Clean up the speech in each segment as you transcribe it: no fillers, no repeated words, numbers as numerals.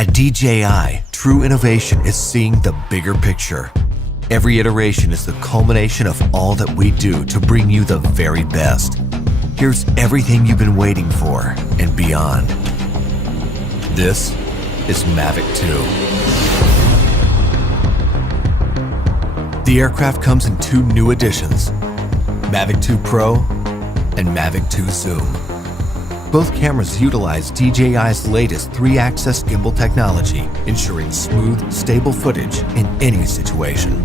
At DJI, true innovation is seeing the bigger picture. Every iteration is the culmination of all that we do to bring you the very best. Here's everything you've been waiting for and beyond. This is MAVIC 2. The aircraft comes in two new editions, MAVIC 2 Pro and MAVIC 2 Zoom. Both cameras utilize DJI's latest 3-axis gimbal technology, ensuring smooth, stable footage in any situation.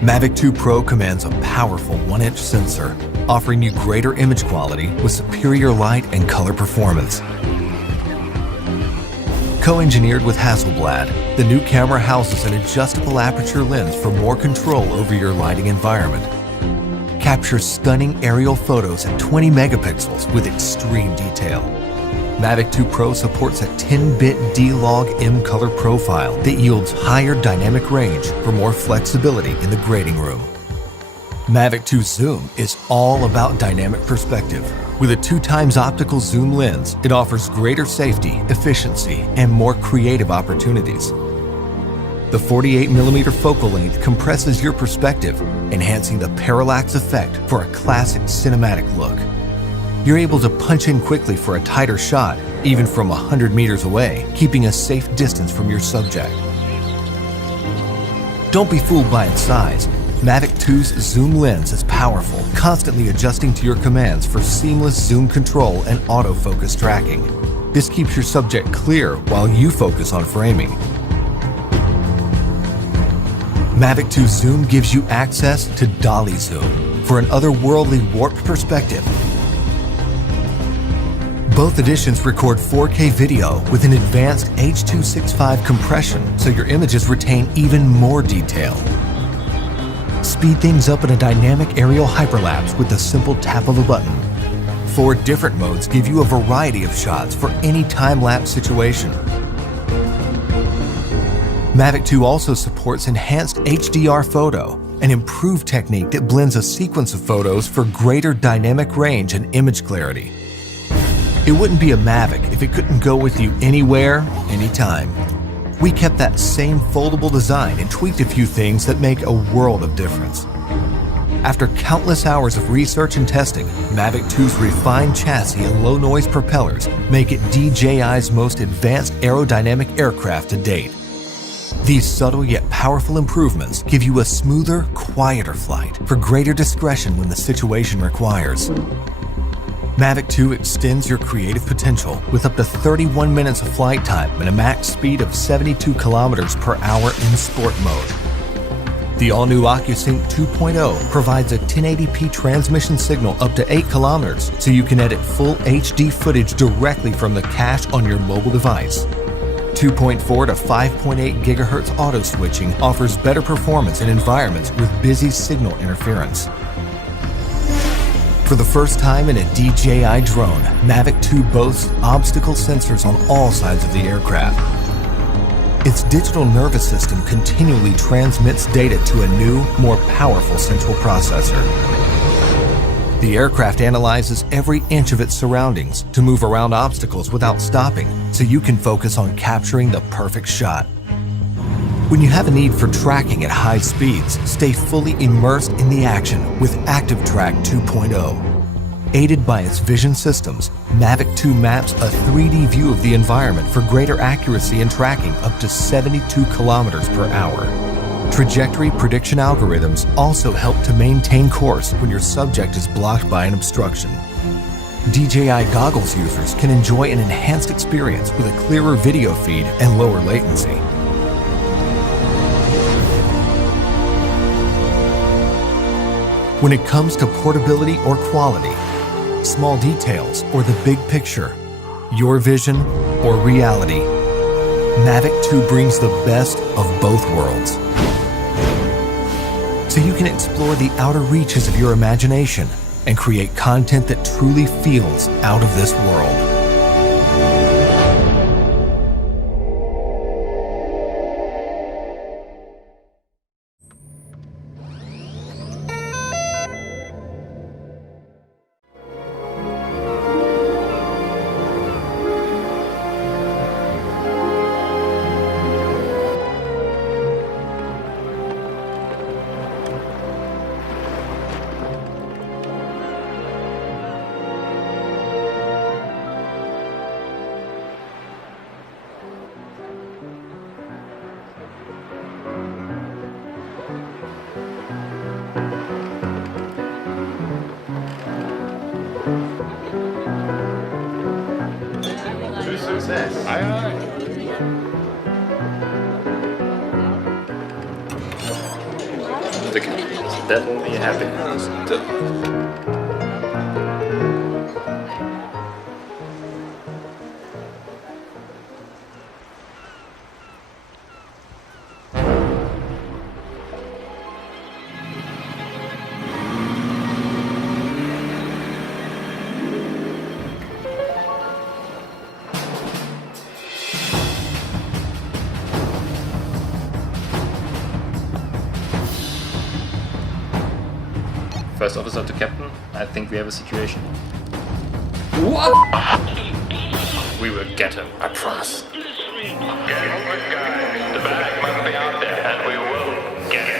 MAVIC 2 Pro commands a powerful 1-inch sensor, offering you greater image quality with superior light and color performance. Co-engineered with Hasselblad, the new camera houses an adjustable aperture lens for more control over your lighting environment. Captures stunning aerial photos at 20 megapixels with extreme detail. MAVIC 2 Pro supports a 10-bit D-Log M color profile that yields higher dynamic range for more flexibility in the grading room. MAVIC 2 Zoom is all about dynamic perspective. With a 2x optical zoom lens, it offers greater safety, efficiency, and more creative opportunities. The 48mm focal length compresses your perspective, enhancing the parallax effect for a classic cinematic look. You're able to punch in quickly for a tighter shot, even from 100 meters away, keeping a safe distance from your subject. Don't be fooled by its size. MAVIC 2's zoom lens is powerful, constantly adjusting to your commands for seamless zoom control and autofocus tracking. This keeps your subject clear while you focus on framing. MAVIC 2 Zoom gives you access to dolly zoom for an otherworldly warped perspective. Both editions record 4K video with an advanced H.265 compression, so your images retain even more detail. Speed things up in a dynamic aerial hyperlapse with the simple tap of a button. 4 different modes give you a variety of shots for any time-lapse situation. MAVIC 2 also supports enhanced HDR photo, an improved technique that blends a sequence of photos for greater dynamic range and image clarity. It wouldn't be a MAVIC if it couldn't go with you anywhere, anytime. We kept that same foldable design and tweaked a few things that make a world of difference. After countless hours of research and testing, MAVIC 2's refined chassis and low-noise propellers make it DJI's most advanced aerodynamic aircraft to date. These subtle yet powerful improvements give you a smoother, quieter flight for greater discretion when the situation requires. MAVIC 2 extends your creative potential with up to 31 minutes of flight time and a max speed of 72 kilometers per hour in sport mode. The all-new OcuSync 2.0 provides a 1080p transmission signal up to 8 kilometers, so you can edit full HD footage directly from the cache on your mobile device. 2.4 to 5.8 gigahertz auto switching offers better performance in environments with busy signal interference. For the first time in a DJI drone, MAVIC 2 boasts obstacle sensors on all sides of the aircraft. Its digital nervous system continually transmits data to a new, more powerful central processor. The aircraft analyzes every inch of its surroundings to move around obstacles without stopping, so you can focus on capturing the perfect shot. When you have a need for tracking at high speeds, stay fully immersed in the action with ActiveTrack 2.0. Aided by its vision systems, MAVIC 2 maps a 3D view of the environment for greater accuracy in tracking up to 72 kilometers per hour. Trajectory prediction algorithms also help to maintain course when your subject is blocked by an obstruction. DJI goggles users can enjoy an enhanced experience with a clearer video feed and lower latency. When it comes to portability or quality, small details or the big picture, your vision or reality, MAVIC 2 brings the best of both worlds. So you can explore the outer reaches of your imagination and create content that truly feels out of this world. Success. Aye, aye. The cat is definitely happy. First officer to captain, I think we have a situation. What? We will get him, I promise. Get moving, guys. The bag must be out there, and we will get it.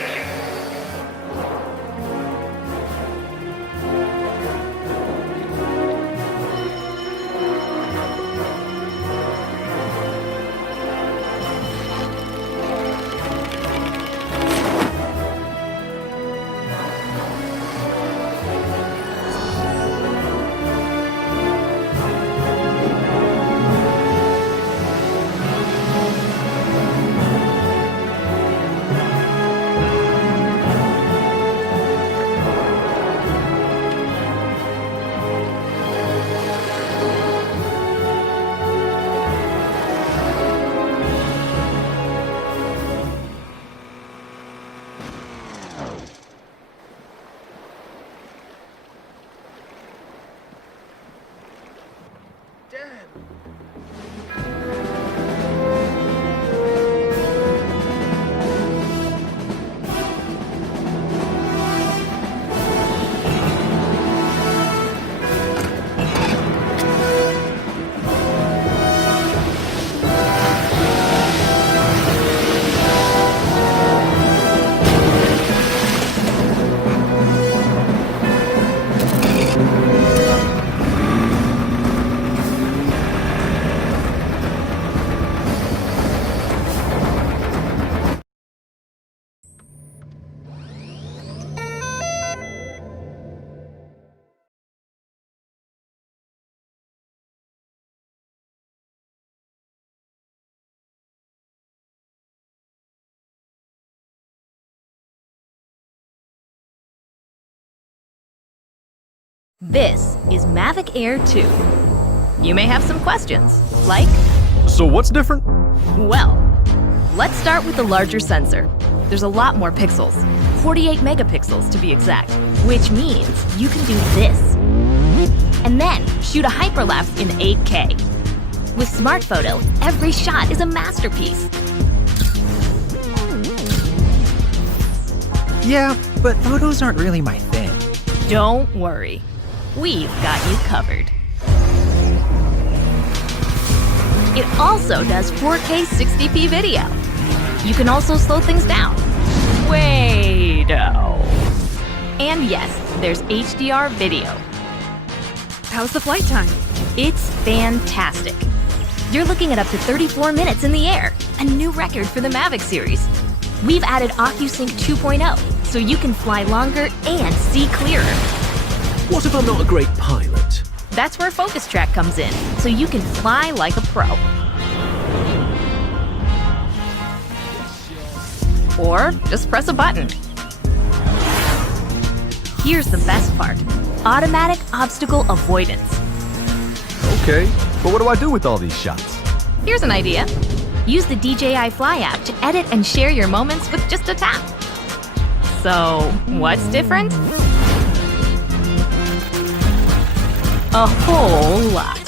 This is Mavic Air 2. You may have some questions, like, So what's different? well, let's start with the larger sensor. There's a lot more pixels, 48 megapixels to be exact, which means you can do this. And then shoot a hyperlapse in 8K. With Smart Photo, every shot is a masterpiece. Yeah, but photos aren't really my thing. Don't worry, we've got you covered. It also does 4K 60p video. You can also slow things down. Way-do. And yes, there's HDR video. How's the flight time? It's fantastic. You're looking at up to 34 minutes in the air, a new record for the Mavic series. We've added OcuSync 2.0, so you can fly longer and see clearer. What if I'm not a great pilot? That's where Focus Track comes in, so you can fly like a pro. Or just press a button. Here's the best part: automatic obstacle avoidance. Okay, but what do I do with all these shots? Here's an idea. Use the DJI Fly app to edit and share your moments with just a tap. So, what's different? A whole lot.